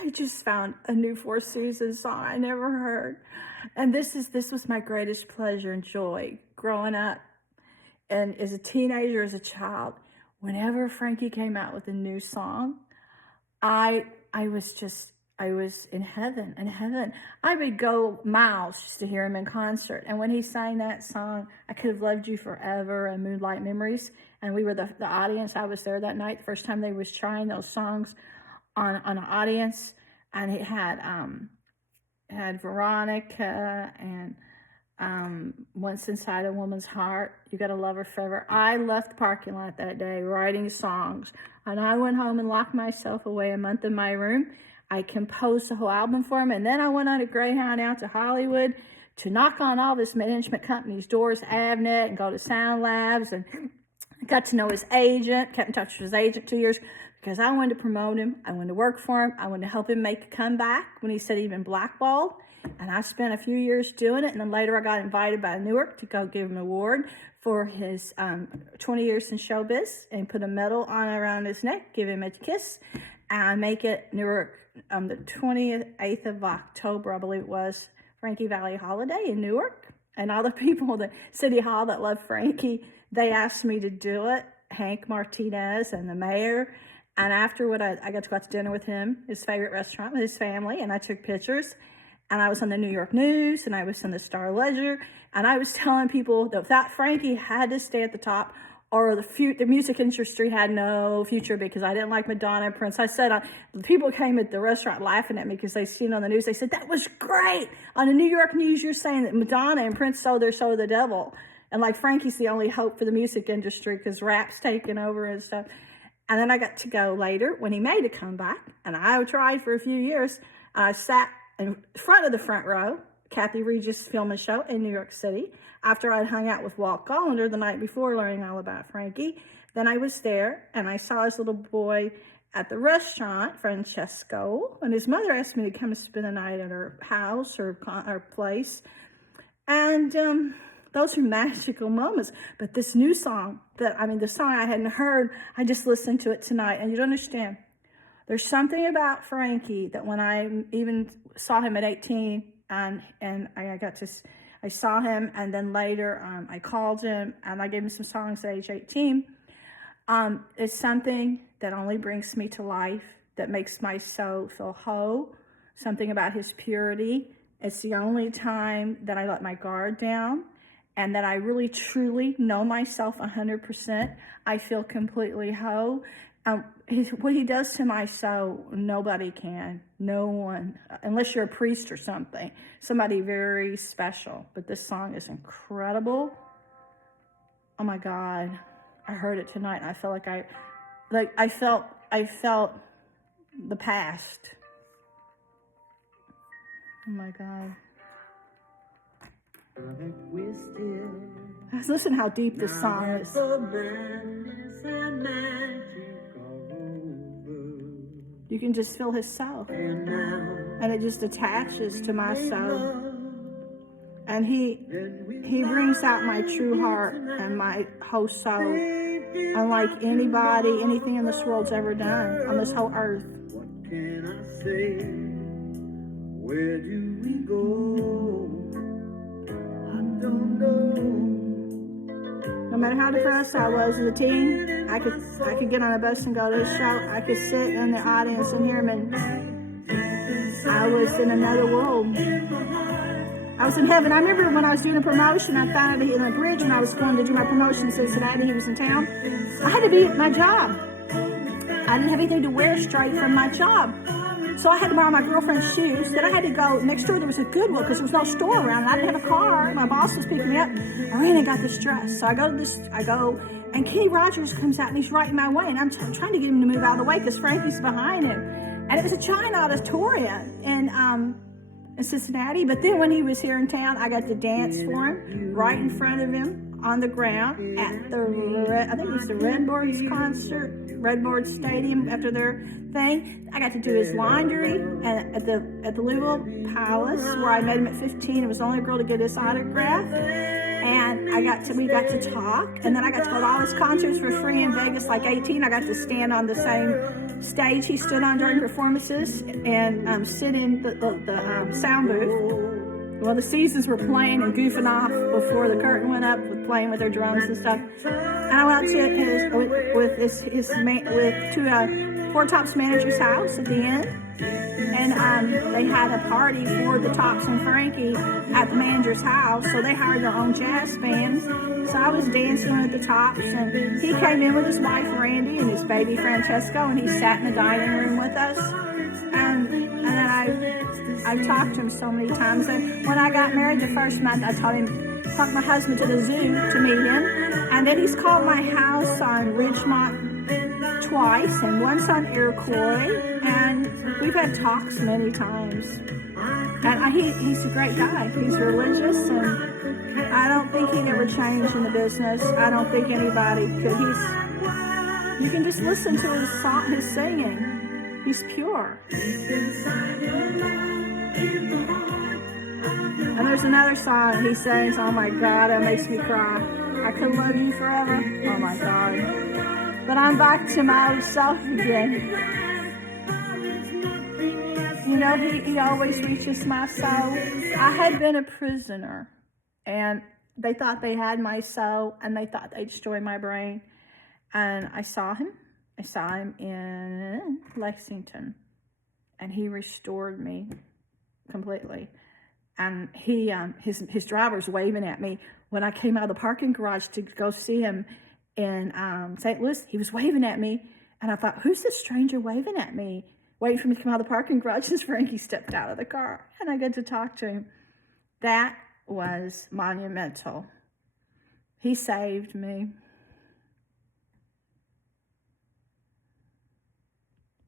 I just found a new Four Seasons song I never heard. And this was my greatest pleasure and joy growing up. And as a teenager, as a child, whenever Frankie came out with a new song, I was in heaven, I would go miles just to hear him in concert. And when he sang that song, I Could Have Loved You Forever and Moonlight Memories, and we were the audience. I was there that night, the first time they was trying those songs on an audience, and it had Veronica and Once Inside a Woman's Heart, You Gotta Love Her Forever. I left the parking lot that day writing songs, and I went home and locked myself away a month in my room. I composed the whole album for him, and then I went on a Greyhound out to Hollywood to knock on all this management company's doors, Avnet, and go to Sound Labs, and I got to know his agent, kept in touch with his agent 2 years, because I wanted to promote him, I wanted to work for him, I wanted to help him make a comeback when he said he'd been blackballed. And I spent a few years doing it, and then later I got invited by Newark to go give him an award for his 20 years in showbiz, and put a medal on around his neck, give him a kiss, and make it Newark the 28th of October, I believe it was, Frankie Valley holiday in Newark. And all the people at the City Hall that love Frankie, they asked me to do it, Hank Martinez and the mayor. And afterward, I got to go out to dinner with him, his favorite restaurant, with his family, and I took pictures. And I was on the New York News, and I was in the Star Ledger, and I was telling people that Frankie had to stay at the top, or the music industry had no future, because I didn't like Madonna and Prince. I said, people came at the restaurant laughing at me because they seen it on the news. They said, that was great. On the New York News, you're saying that Madonna and Prince sold their soul to the devil. And like Frankie's the only hope for the music industry because rap's taking over and stuff. And then I got to go later when he made a comeback, and I tried for a few years. I sat in front of the front row, Kathy Regis filming show in New York City, after I'd hung out with Walt Gollander the night before learning all about Frankie. Then I was there, and I saw his little boy at the restaurant, Francesco, and his mother asked me to come and spend the night at her house or place. And those are magical moments. But this new song, the song I hadn't heard, I just listened to it tonight, and you don't understand. There's something about Frankie that when I even saw him at 18, and I saw him, and then later I called him, and I gave him some songs at age 18. It's something that only brings me to life, that makes my soul feel whole, something about his purity. It's the only time that I let my guard down, and that I really, truly know myself 100%. I feel completely whole. What he does to my soul, nobody can. No one, unless you're a priest or something. Somebody very special. But this song is incredible. Oh my God. I heard it tonight, and I felt I felt the past. Oh my God. Listen how deep this song is. You can just feel his soul, and it just attaches to my soul. And he brings out my true heart and my whole soul, unlike anything in this world's ever done on this whole earth. What can I say? Where do we go? I don't know. No matter how depressed I was as a teen, I could get on a bus and go to his show. I could sit in the audience and hear him, and I was in another world. I was in heaven. I remember when I was doing a promotion, I found it in the bridge when I was going to do my promotion in Cincinnati. He was in town. I had to be at my job. I didn't have anything to wear straight from my job. So I had to borrow my girlfriend's shoes. Then I had to go next door. There was a Goodwill because there was no store around. I didn't have a car. My boss was picking me up. I ran and got this dress. So I go, and Kenny Rogers comes out and he's right in my way. And I'm trying to get him to move out of the way because Frankie's behind him. And it was a China auditorium in Cincinnati. But then when he was here in town, I got to dance for him right in front of him on the ground at I think it was the Redboards concert, Redboard Stadium after their thing. I got to do his laundry at the Louisville Palace where I met him at 15. I was the only girl to get his autograph. And we got to talk, and then I got to go to all his concerts for free in Vegas. Like 18, I got to stand on the same stage he stood on during performances and sit in the sound booth. Well, the Seasons were playing and goofing off before the curtain went up, with playing with their drums and stuff. And I went to Four Tops manager's house at the end, and they had a party for the Tops and Frankie at the manager's house, so they hired their own jazz band. So I was dancing with the Tops, and he came in with his wife Randy and his baby Francesco, and he sat in the dining room with us. And then I talked to him so many times. And when I got married the first month, I took my husband to the zoo to meet him. And then he's called my house on Ridgemont twice, and once on Iroquois. And we've had talks many times. And he's a great guy. He's religious, and I don't think he'd ever change in the business. I don't think anybody could. You can just listen to his singing. He's pure. And there's another song he sings, oh my God, it makes me cry. I could love you forever. Oh my God. But I'm back to my old self again. You know, he always reaches my soul. I had been a prisoner, and they thought they had my soul, and they thought they'd destroy my brain. And I saw him. I saw him in Lexington, and he restored me completely. And his driver's waving at me when I came out of the parking garage to go see him in St. Louis. He was waving at me, and I thought, who's this stranger waving at me? Waiting for me to come out of the parking garage as Frankie stepped out of the car, and I got to talk to him. That was monumental. He saved me.